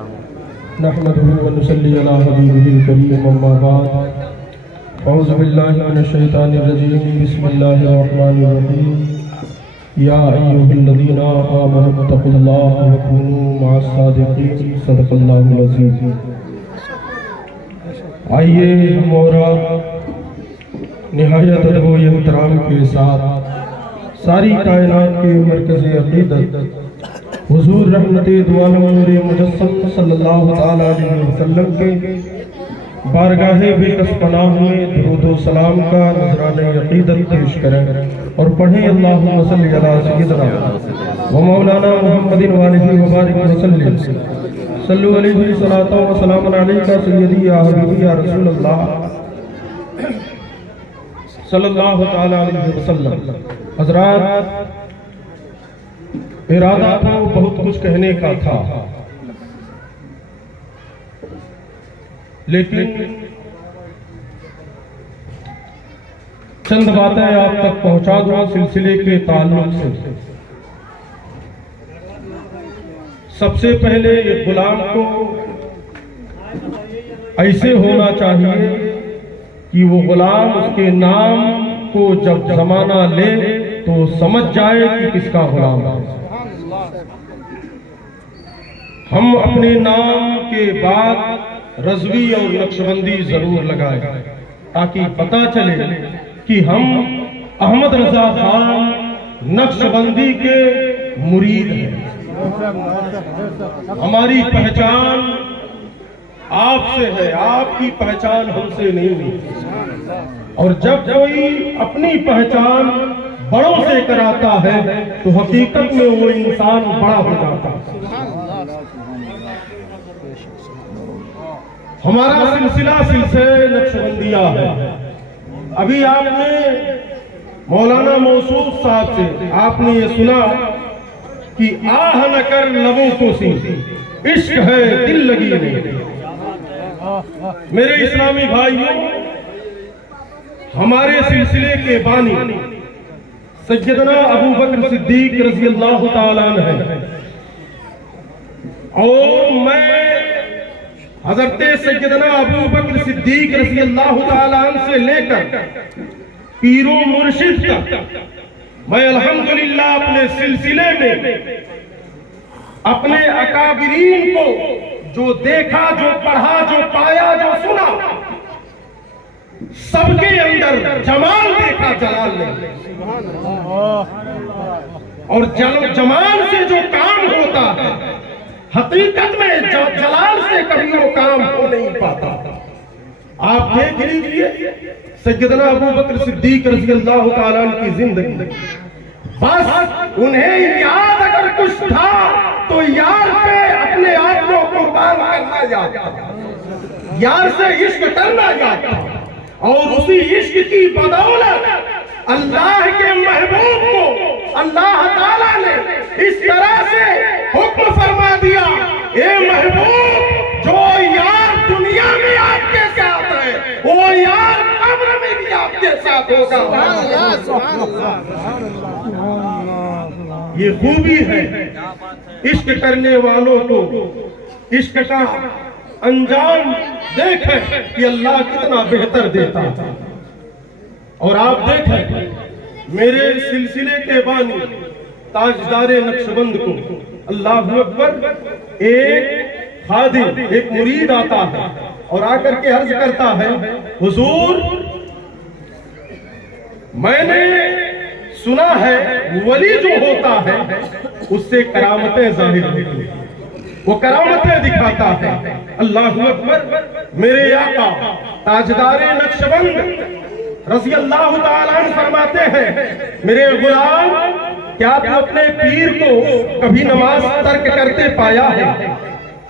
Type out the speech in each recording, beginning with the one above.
नहमदुहु व नुसल्ली अला हबीबिहिल करीम अम्मा बाद अऊज़ु बिल्लाहि मिनश शैतानिर रजीम बिस्मिल्लाहिर रहमानिर रहीम या अय्युहल्लज़ीना आमनु तक़ुल्लाह व कूनू मअस सादिक़ीन सदक़ल्लाहुल अज़ीज़। आइए हम और निहायत अदब व एहतराम के साथ सारी कायनात के मरकज़ अक़ीदत हुज़ूर रहमते दो आलम नूर मुजस्सम सल्लल्लाहु तआला अलैहि वसल्लम के बारगाहे बेकस पनाह में दुरूद व सलाम का नजराने अक़ीदत पेश करें और पढ़ें अल्लाहुम्मा सल्लि अला सय्यिदिना व मौलाना मुहम्मदिन व आलिहि व बारिक वसल्लिम सल्लु अलैहि सलातो व सलामुन अलैका सय्यदी या हबीबी या रसूलल्लाह सल्लल्लाहु तआला अलैहि वसल्लम। हज़रात, इरादा तो बहुत कुछ कहने का था, लेकिन चंद बातें आप तक पहुंचा दूं सिलसिले के ताल्लुक से। सबसे पहले एक गुलाम को ऐसे होना चाहिए कि वो गुलाम उसके नाम को जब जमाना ले तो समझ जाए कि किसका गुलाम है। हम अपने नाम के बाद रज़वी और नक्शबंदी जरूर लगाएं ताकि पता चले कि हम अहमद रजा खान नक्शबंदी के मुरीद हैं। हमारी पहचान आपसे है, आपकी पहचान हमसे नहीं हुई। और जब कोई अपनी पहचान बड़ों से कराता है तो हकीकत में वो इंसान बड़ा हो जाता है। हमारा सिलसिला नक्शबंदिया है। अभी आपने मौलाना मौसूफ साहब से आपने ये सुना कि आह न कर लबों को सी इश्क है दिल लगी नहीं। मेरे इस्लामी भाइयों, हमारे सिलसिले के बानी सैयदना अबू बकर सिद्दीक रज़ी अल्लाह ताला अन्हु है और मैं हज़रत सैयदना अबू बकर सिद्दीक रज़ी अल्लाह ताला अन्हु से लेकर पीरो मुर्शिद तक मैं अल्हम्दुलिल्लाह अपने सिलसिले में अपने अकाबिरीन को जो देखा, जो पढ़ा, जो पाया, जो सुना, सबके अंदर जमाल देखा, जलाल नहीं। और जमाल से जो काम होता है हकीकत में जलाल से कभी वो काम हो नहीं पाता। आप देख लीजिए सैयदना अबू बकर सिद्दीक रज़ी अल्लाह ताला अन्हु की जिंदगी, बस उन्हें याद अगर कुछ था तो यार पे अपने आप को कुर्बान करना जाता, यार से इश्क करना जाता और उसी इश्क की बदौलत अल्लाह के महबूब को अल्लाह ताला ने इस तरह से हुक्म फरमा दिया, ए महबूब, जो यार दुनिया में आपके साथ है वो यार कब्र में भी आपके साथ होगा। ये खूबी है इश्क करने वालों को, इश्क का अंजाम देखें कि अल्लाह कितना बेहतर देता है। और आप देखें मेरे सिलसिले के बानी ताजदारे नक्शबंद को अल्लाहु अकबर एक खादिम, एक मुरीद आता है और आकर के अर्ज करता है, हुजूर, मैंने सुना है वली जो होता है उससे करामतें जाहिर होती हैं, वो करामतें दिखाता है। अल्लाहु अकबर, मेरे आका ताजदारे नक्शबंद रज़ी अल्लाह ताला अन्हु फरमाते हैं, मेरे गुलाम, क्या तू अपने पीर को कभी नमाज तर्क करते पाया है?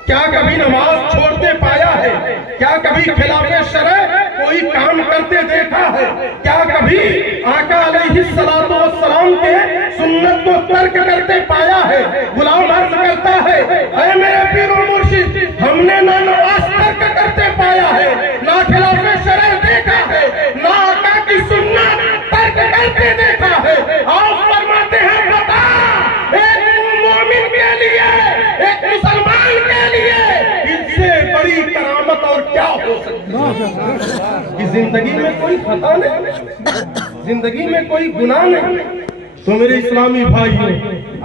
क्या कभी नमाज छोड़ते पाया है? क्या कभी खिलाफे शरअ कोई काम करते देखा है? क्या कभी आका अलैहिस्सलातु वस्सलाम के सुन्नत को तर्क करते पाया है? गुलाम अर्ज करता है, ऐ मेरे पीरो मुर्शिद, हमने ना नमाज तर्क करते पाया है, ना खिलाफे शरअ देखा है, ना आका की सुन्नत तर्क करते देखा है। आप फरमाते हैं, बता, एक मोमिन के लिए, एक मुसलमान के लिए हो सकती कि जिंदगी में कोई खता नहीं, जिंदगी में कोई गुनाह नहीं। तो मेरे इस्लामी भाइयों,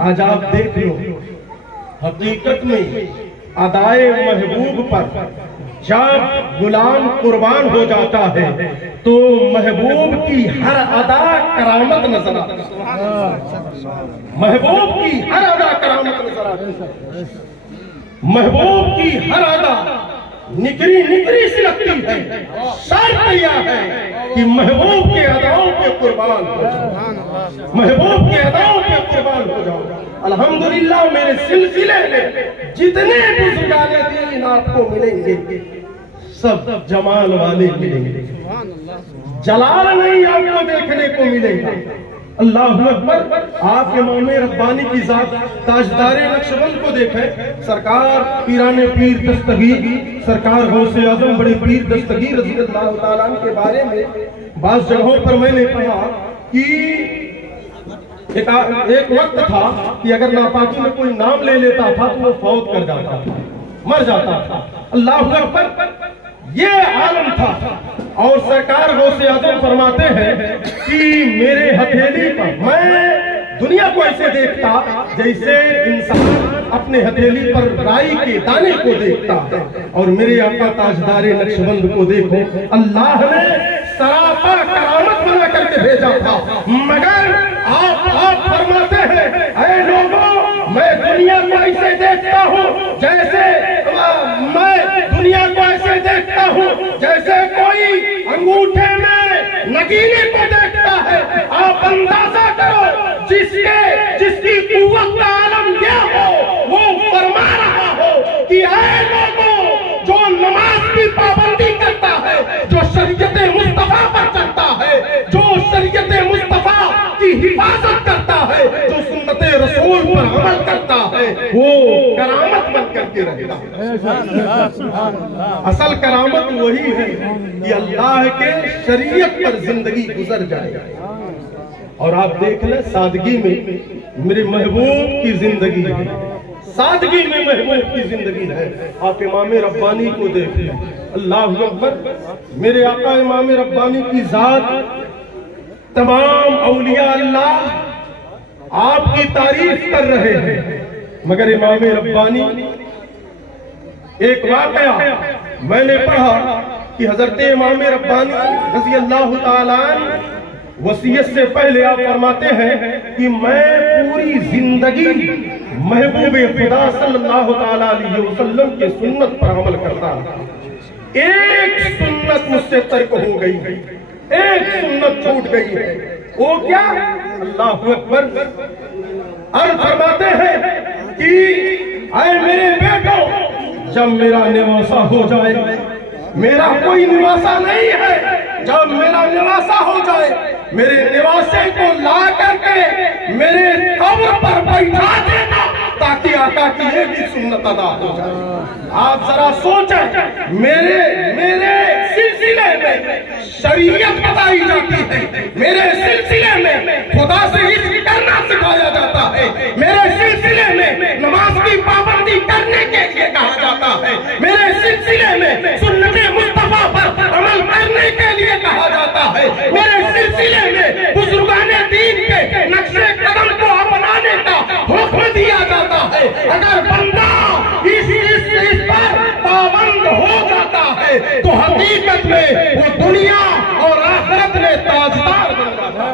आज आप देख लो, हकीकत में अदाए महबूब पर जब गुलाम कुर्बान हो जाता है तो महबूब की हर अदा करामत नजर आती है। महबूब की हर अदा करामत नजर आती है। महबूब की हर अदा निकरी निकरी सी लगती है। शर्त यह है कि महबूब के अदाओं पे कुर्बान हो जाओ, महबूब के अदाओं पे कुर्बान हो जाओ। अल्हम्दुलिल्लाह मेरे सिलसिले में जितने बुजुर्गाने दीन आपको मिलेंगे सब जमाल वाले मिलेंगे, जलाल नहीं आपको देखने को मिलेगा। अल्लाहु अकबर। आप इमाम रब्बानी की जात ताजदारे नक्शबंद को देखें, सरकार पीराने पीर दस्तगीर, सरकार गौसे आजम बड़े पीर दस्तगीर रज़ी अल्लाह तआला के बारे में बाज़ जगहों पर मैंने पढ़ा कि एक वक्त था कि अगर नापाकी में कोई नाम ले लेता था तो वो फौत कर जाता था, मर जाता था। अल्लाह अकबर। ये आलम था। और सरकार गौसे आजम फरमाते हैं कि मेरे हथेली पर, मैं दुनिया को ऐसे देखता जैसे इंसान अपने हथेली पर राई के दाने को देखता है, और मेरे आका ताजदारे नक्शबंद को देखो, अल्लाह ने सरापा करामत बना करके भेजा था। मगर आप फरमाते हैं, ऐ लोगों, मैं दुनिया को ऐसे देखता हूँ जैसे, मैं दुनिया को ऐसे देखता हूँ जैसे कोई अंगूठे में नगीने को देखता है। आप अंदाजा करो, जिसकी कुव्वत का आलम क्या हो, वो फरमा रहा हो कि ऐ लोगों, जो नमाज की पाबंदी करता है, जो शरीयत मुस्तफा पर चलता है, जो शरीयत मुस्तफा की हिफाजत करता है, जो सुन्नत रसूल पर अमल करता है, वो करामत बन करके रहेगा। असल करामत वही है कि अल्लाह के शरीयत पर जिंदगी गुजर जाए। और आप देख लें, सादगी में मेरे महबूब की जिंदगी है, सादगी में महबूब की जिंदगी है। आप इमाम रब्बानी को देख लें, अल्लाह अकबर। मेरे आका इमाम रब्बानी की जात, तमाम औलिया अल्लाह आपकी तारीफ कर रहे हैं, मगर इमाम रब्बानी, एक वाकया मैंने पढ़ा कि हजरत इमाम रब्बानी रज़ी अल्लाह तआला वसीयत से पहले आप फरमाते हैं कि मैं पूरी जिंदगी महबूब खुदा सल्लल्लाहु तआला अलैहि वसल्लम के सुन्नत पर अमल करता हूं। एक सुन्नत मुझसे तर्क हो गई है, एक सुन्नत छूट गई है, वो क्या? अल्लाह अकबर। और फरमाते हैं कि आए मेरे बेटो, जब मेरा निवासा हो जाए, मेरा कोई निवासा नहीं है, जब मेरा निवासा हो जाए, मेरे निवासे को ला करके मेरे कब्र पर बैठा देना, ताकि आका की ये भी सुन्नत अदा हो जाए। आप जरा सोचें, मेरे सिलसिले में शरीयत बताई जाती है, मेरे सिलसिले में खुदा से इश्क करना सिखाया जाता है, मेरे सिलसिले में नमाज की पाबंदी करने के लिए कहा जाता है, मेरे सिलसिले में सुन्नत मुस्तफा पर अमल करने के लिए कहा जाता है, मेरे सिलसिले में बुजुर्गाने दीन के नक्शे कदम को अपनाने का हुक्म दिया जाता है। अगर बंदा इस पर पाबंद हो जाता है तो हकीकत में वो दुनिया और आखिरत में ताजदार बन जाता है।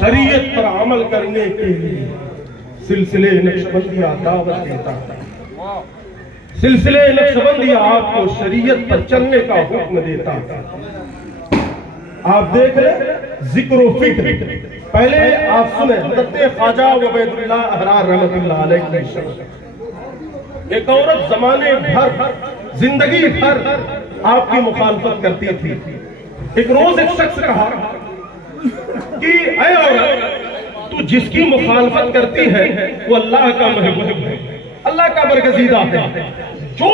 शरीयत पर अमल करने के लिए सिलसिले नक्शबंदिया दावत देता है, सिलसिले नक्शबंदिया आपको शरीयत पर चलने का हुक्म देता है। आप देख रहे जिक्र फिक्र, पहले आप सुने हज़रत ख्वाजा उबैदुल्लाह अहरार रहमतुल्लाह अलैह की शर्त। एक औरत जमाने भर, जिंदगी भर आपकी मुखालफत करती थी। एक रोज एक शख्स कहा कि ऐ औरत, तू जिसकी मुखालफत करती है वो अल्लाह का महबूब है, अल्लाह का बरगजीदा है, जो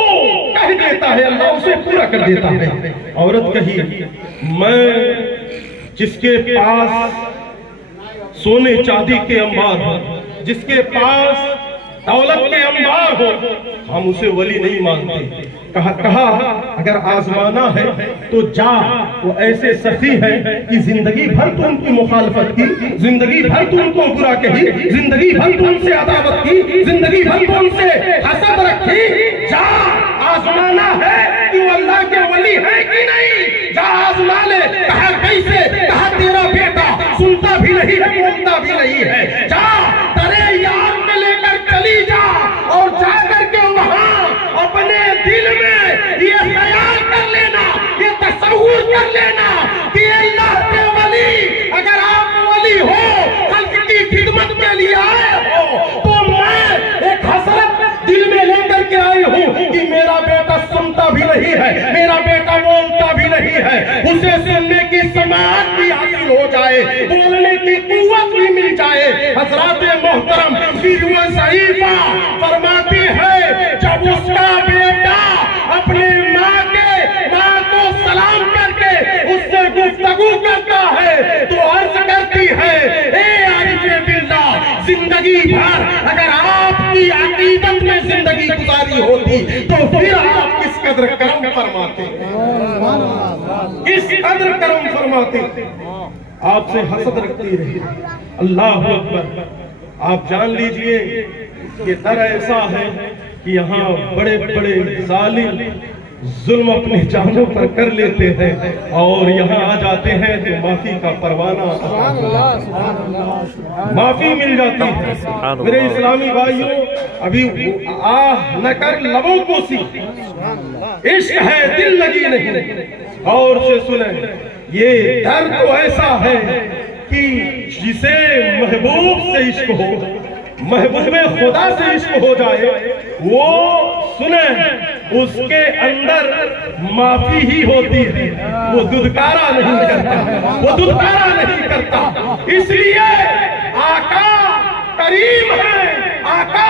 कह देता है अल्लाह उसे पूरा कर देता है। औरत कही, मैं जिसके पास सोने चांदी के अंबार हो, जिसके पास दौलत के अंबार हो, हम उसे वली नहीं मानते। कहा अगर आजमाना है तो जा, वो ऐसे सखी है कि जिंदगी भर तो उनकी मुखालफत की, जिंदगी भर तो उनको बुरा कही, जिंदगी भर तो उनसे अदावत की, जिंदगी भर तो उनसे हसद रखी। जा, आजमाना है कि वो अल्लाह के वली है कि नहीं, जा आजमा ले। कहा कैसे? कहा तेरा बेटा सुनता भी नहीं है, बोलता भी नहीं है। जा तेरे यार में लेकर चली जा और जाकर के वहां अपने दिल में ये ख्याल कर लेना, ये तसव्वुर कर लेना कि अल्लाह के वली, अगर आप वली हो, खल्क की खिदमत के लिए आए हो, तो मैं एक हसरत दिल में लेकर के आई हूँ कि मेरा बेटा सुनता भी नहीं है, मेरा बेटा बोलता भी नहीं है, उसे सुनने की समाअत भी हासिल हो जाए, बोलने की कुव्वत भी मिल जाए। हजरात मोहतरम सीरुआ सहीफा फरमाती है, जब उसका बेटा अपने माँ को सलाम करके उससे गुफ्तगू करता है तो अर्ज करती है, ए आरिफ़े बिल्लाह, जिंदगी भर अगर आपकी अकीदत में जिंदगी गुजारी होती तो फिर आप किस कदर करम फरमाते, किस कदर करम फरमाते। आपसे हसद रखती रही। अल्लाह अकबर। आप जान लीजिए कि दर ऐसा है कि यहाँ बड़े बड़े जालिम जुल्म अपनी जानों पर कर लेते हैं और यहाँ आ जाते हैं तो माफी का परवाना, माफी मिल जाती है। मेरे इस्लामी भाइयों, अभी आह न कर लबों को सी, इश्क है दिल लगी नहीं। और से सुने, ये दर्द तो ऐसा है कि जिसे महबूब से इश्क हो, महबूबे खुदा से इश्क हो जाए, वो सुने उसके अंदर माफी ही होती है, वो दुदकारा नहीं करता, वो दुदकारा नहीं करता। इसलिए आका करीम है, आका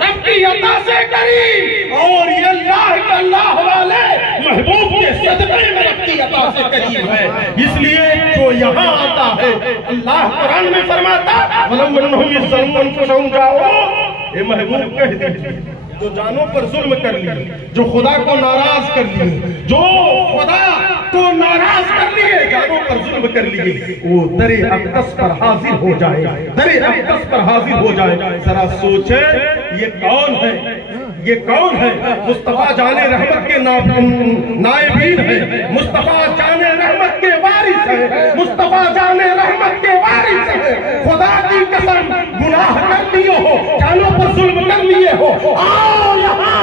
रब की अता से करीम, और ये अल्लाह वाले महबूब के सदक़े में रब की अता से करीम है। इसलिए जो यहाँ आता है, अल्लाह कुरान में फरमाता, ये महबूब कह दीजिए जो जानों पर जुल्म कर लिए, जो खुदा को नाराज कर लिए, जो खुदा को नाराज कर लिए, जानों पर जुल्म कर लिए, वो दरे अक़दस पर हाजिर हो जाए, दरे अक़दस पर हाजिर हो जाए। जरा सोचे ये कौन है, ये कौन है? मुस्तफा जाने रहमत के नायबीन है, मुस्तफा जाने रहमत के वारिस है, मुस्तफा जाने रहमत के वारिस है। खुदा की कसम, गुनाह कर लिए हो, जानों पर जुल्म कर लिए हो, आओ यहाँ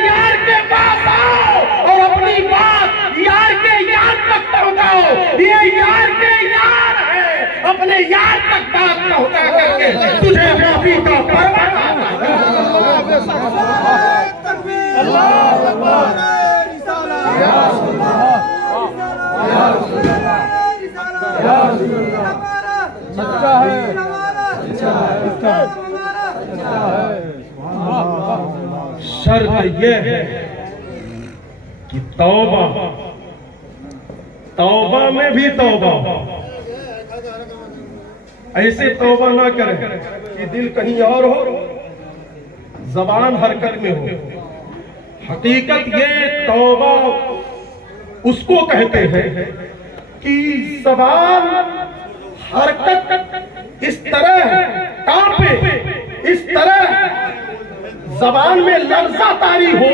यार के पास आओ और अपनी बात यार के यार तक पहुँचाओ। ये यार के यार है, अपने यार तक बात पहुँचा करके तुझे माफी का परवाना। सच्चा है, शर्त यह है कि तौबा, तौबा में भी तौबा, ऐसे तौबा ना करें कि दिल कहीं और हो, जबान हरकत में हो। हकीकत ये तौबा उसको कहते हैं कि जबान हरकत इस तरह कांपे, इस तरह जबान में लर्जा तारी हो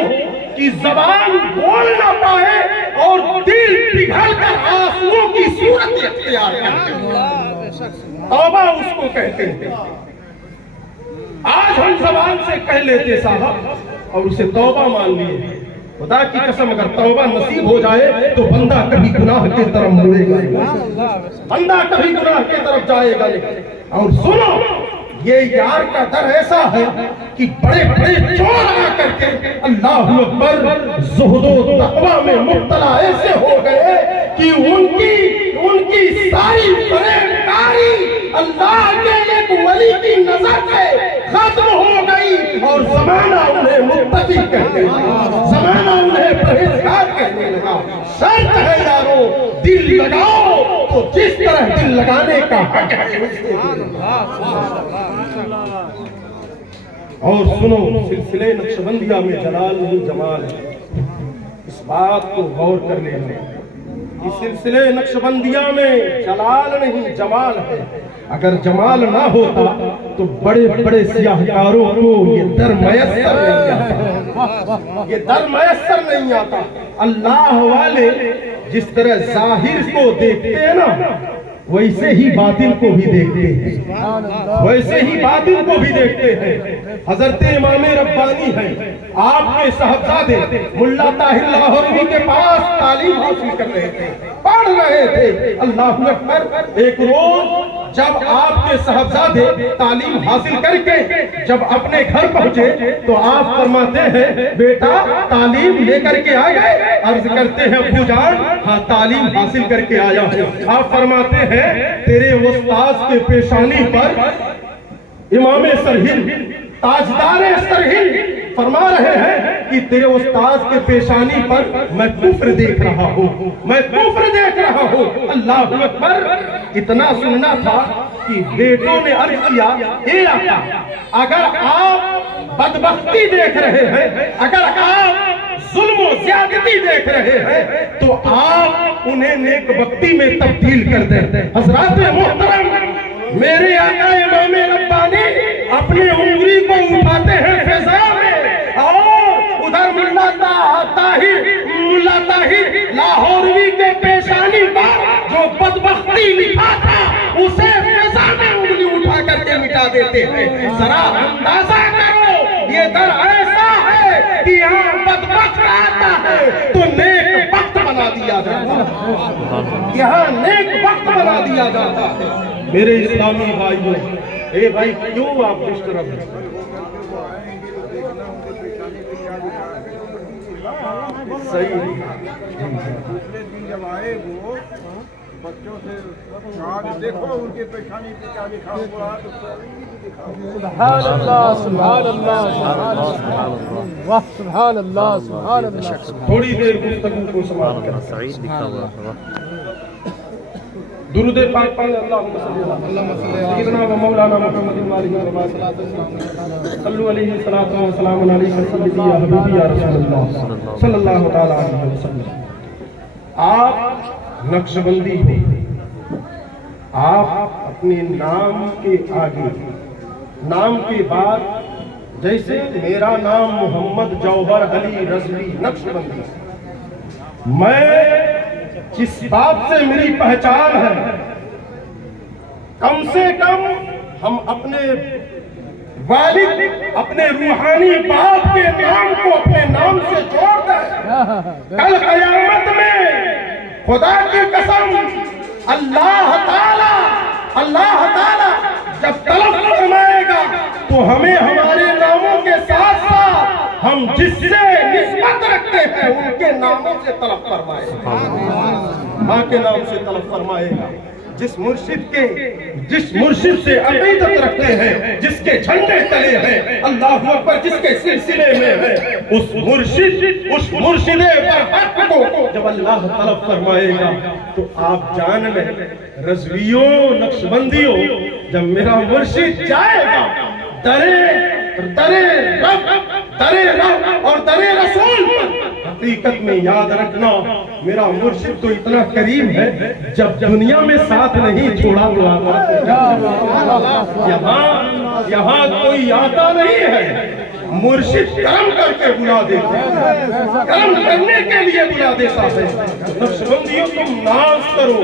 कि जबान बोल ना पाए और दिल पिघल कर आंसुओं की सूरत इख्तियार करे। तौबा उसको कहते हैं। आज हम जबान से कह लेते साहब और उसे तौबा मान लिए। खुदा की कसम, अगर तौबा नसीब हो जाए तो बंदा कभी गुनाह की तरफ मुड़ेगा, बंदा कभी गुनाह की तरफ जाएगा नहीं। और सुनो, ये यार का दर ऐसा है कि बड़े बड़े चोर आकर के अल्लाह अकबर ज़ुहदो तक़वा में मुब्तला ऐसे हो गए कि उनकी सारी फरेबकारी अल्लाह के एक वली की नजर से खत्म हो गई और जमाना उन्हें मुत्तकी कहने लगा, जमाना उन्हें परहेजगार कहने लगा। शर्त है यारो, दिल लगाओ तो जिस तरह दिल लगाने का हक है। और सुनो, सिलसिले नक्शबंदिया में जलाल नहीं जमाल है। इस बात को गौर कर लेना कि सिलसिले नक्शबंदिया में जलाल नहीं जमाल है। अगर जमाल ना होता तो बड़े बड़े सियाहकारों को ये दर मयस्सर नहीं आता, ये दर मयस्सर नहीं आता। अल्लाह वाले जिस तरह जाहिर को देखते हैं ना, वैसे ही बातिन को भी देखते हैं, वैसे ही बातिन को भी देखते हैं। हजरत इमाम रब्बानी हैं, आपके साहबजादे मुल्ला ताहिर लाहौरी के पास तालीम हासिल कर रहे थे, पढ़ रहे थे। अल्लाहु अकबर। एक रोज जब आपके साहबजादे तालीम हासिल करके जब अपने घर पहुंचे तो आप फरमाते हैं, बेटा तालीम लेकर के आ गए? अर्ज करते हैं, अब्बू जान हाँ तालीम हासिल करके आया हूँ। आप फरमाते हैं, तेरे उस्ताद के पेशानी पर इमाम सरहिंद ताजदार सरहिंद फरमा रहे हैं कि तेरे उस्ताद के पेशानी पर मैं कुफ्र देख रहा हूँ, मैं कुफ्र देख रहा हूँ। अल्लाह अकबर। इतना सुनना था कि बेटों ने अर्ज किया, ए आका, अगर आप बदबख्ती देख रहे हैं, अगर आप जुल्म और ज्यादती देख रहे हैं, तो आप उन्हें नेक बख्ती में तब्दील कर दें। हज़रात मोहतरम, मेरे आका इमाम रब्बानी अपने उंगली को उठाते हैं फिजा में और उधर मुल्ला ताहिर लाहौरवी के पेशानी पर जो बदबख्ती लिखा था उसे फिजा में उंगली उठा करके मिटा देते हैं। जरा अंदाजा करो, ये दर ऐसा है कि यहाँ बदबख्त आता है तो नेक वक्त बना दिया जाता है, यहाँ नेक वक्त बना दिया जाता है। मेरे इस्लामी भाइयों, ए भाई क्यों आप डिस्टर्ब हैं? सही जब आए वो बच्चों से देखो उनके पेशानी पे क्या लिखा हुआ है। सुभान अल्लाह, सुभान अल्लाह, वाह सुभान अल्लाह, सुभान अल्लाह। थोड़ी देर गुफ्तगू को समाप्त करें। दुरूद पाक पढ़ अल्लाहुम्मा सल्ली अला मौलाना मुहम्मद सल्लल्लाहु अलैहि वसल्लम या हबीबी या रसूलल्लाह सल्लल्लाहु तआला अलैहि वसल्लम। आप नक्शबंदी हो, आप अपने नाम के आगे, नाम के बाद, जैसे मेरा नाम मोहम्मद जौहर अली रज़वी नक्शबंदी, मैं जिस बात से मेरी पहचान है, कम से कम हम अपने वालिद, अपने रूहानी बाप के नाम को अपने नाम से जोड़ दें। कल क़यामत में खुदा की कसम अल्लाह ताला जब तलब फरमाएगा तो हमें हमारे नामों के साथ साथ हम जिससे निस्बत रखते हैं उनके नामों से तलब फरमाएगा, माँ के नाम से तलब फरमाएगा। जिस मुर्शिद से अकीदत रखते हैं, जिसके झंडे तले हैं, अल्लाहु अकबर, जिसके सिलसिले में है, उस मुर्शिदे पर को जब अल्लाह तलब फरमाएगा तो आप जान लें रज़वियों, नक्शबंदियों, जब मेरा मुर्शिद जाएगा दरे रब और दरे रसूल पर, हकीकत में याद रखना मेरा मुर्शिद तो इतना करीब है, जब दुनिया में साथ नहीं छोड़ा तो यहाँ कोई आता नहीं है। मुर्शिद कर्म करके बुला देता है, कर्म करने के लिए बुला देता है। नक्शबंदियों, तुम नाज करो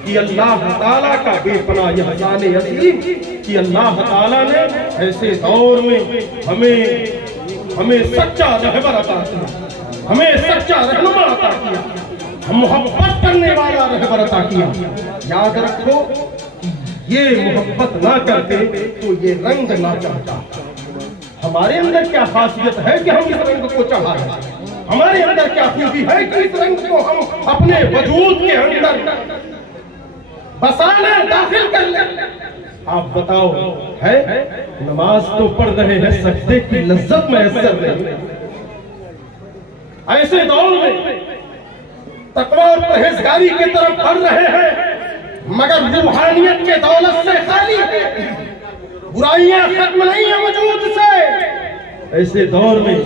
कि अल्लाह ताला का बेपनाह एहसान अज़ीम कि अल्लाह ताला ने ऐसे दौर में हमें सच्चा रहबर अता किया, हमें सच्चा रहनुमा अता किया, मोहब्बत करने वाला रहबर अता किया। याद रखो, ये मोहब्बत ना करते तो ये रंग ना चाहता। हमारे अंदर क्या खासियत है कि हम इस रंग को चाह रहे हैं? हमारे अंदर क्या खूबी है कि इस रंग को हम अपने वजूद के अंदर बसाने, दाखिल कर लें? आप बताओ, है? नमाज तो पढ़ रहे हैं, सजदे की लज्जत मैसर नहीं। ऐसे दौर में तकवा और परहेजगारी की तरफ बढ़ रहे हैं, मगर रूहानियत के दौलत से खाली है। बुराइयां खत्म नहीं है वजूद से। ऐसे दौर में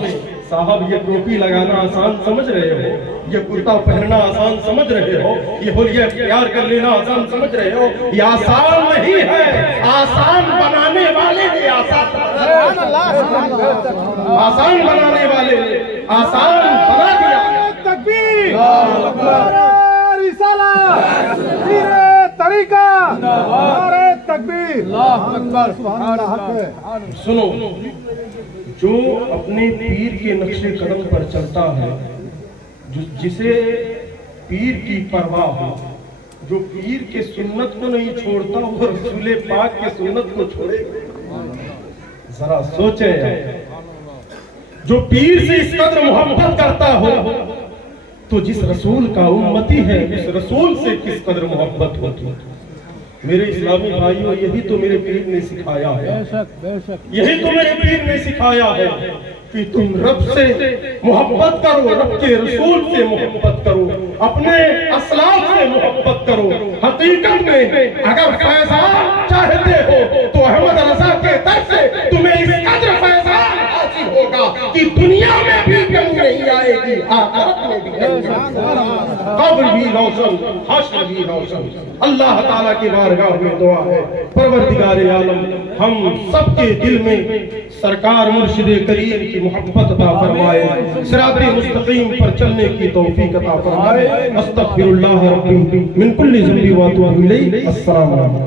साहब ये टोपी लगाना आसान समझ रहे हो, ये कुर्ता पहनना आसान समझ रहे हो, ये होलिया प्यार कर लेना आसान समझ रहे हो, ये आसान नहीं है। आसान बनाने वाले ने आसान बनाने वाले ने आसान बना दिया। तकबीर, रिसाला, तरीका, तकबीर, सुनो, जो अपने पीर के नक्शे कदम पर चलता है, जिसे पीर की परवाह हो, जो पीर के सुन्नत को नहीं छोड़ता वो रसूले पाक के सुन्नत को छोड़ेगा। जरा सोचे, जो पीर से इस कदर मोहब्बत करता हो तो जिस रसूल का उम्मती है उस रसूल से किस कदर मोहब्बत होती। मेरे इस्लामी भाइयों, यही तो मेरे पीर ने सिखाया है, यही तो मेरे पीर ने सिखाया है कि तुम रब से मोहब्बत करो, रब के रसूल से मोहब्बत करो, अपने असलाफ से मोहब्बत करो। हकीकत में अगर फैजान चाहते हो तो अहमद रजा के तरफ से तुम्हें इस कदर फैजान हासिल होगा कि दुनिया में भी कमी नहीं आएगी, आखिरत में भी कब्र भी रोशन, हश्र भी रोशन। अल्लाह ताला की बारगाह में दुआ है, परवरदिगार आलम हम सबके दिल में सरकार मुर्शिदे करीम की मोहब्बत अता फरमाए, सिराते मुस्तकीम पर चलने की तौफीक अता फरमाए। अस्तगफिरुल्लाह रब्बी मिन कुल्ली ज़ंबी व अतूबु इलैहि। अस्सलामु अलैकुम।